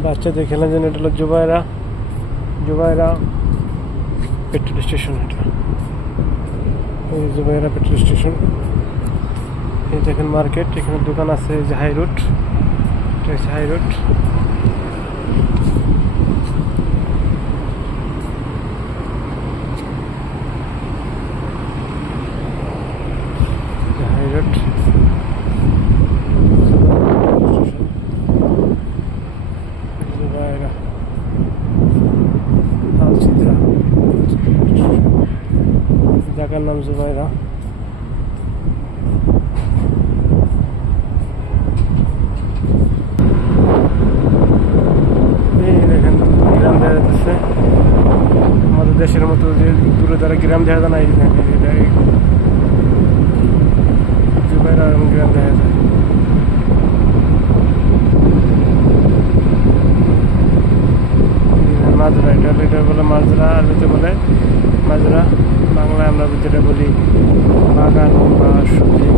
বাচ্চাদের খেলার জন্য এটা হলো জুবাইরা জুবাইরা পেট্রোল স্টেশন। এটা এই জুবাইরা পেট্রোল স্টেশন। এই দেখেন মার্কেট, এখানে দোকান আছে। এই যে হাই রোড, এটা হচ্ছে high road. High road Zubaira আলচিত্রা, জায়গার নাম জুবাইরা। দেখেন গ্রাম দেখা যাচ্ছে, আমাদের দেশের মতো যে দূরে দ্বারা গ্রাম দেখা যায় না, এই জুবাইরা গ্রাম দেখা যায়। মাজরা, এটা বলে মাজরা, আরবিতে বলে মাজরা, বাংলায় আমরা যেটা বলি বাগান বা সবজি।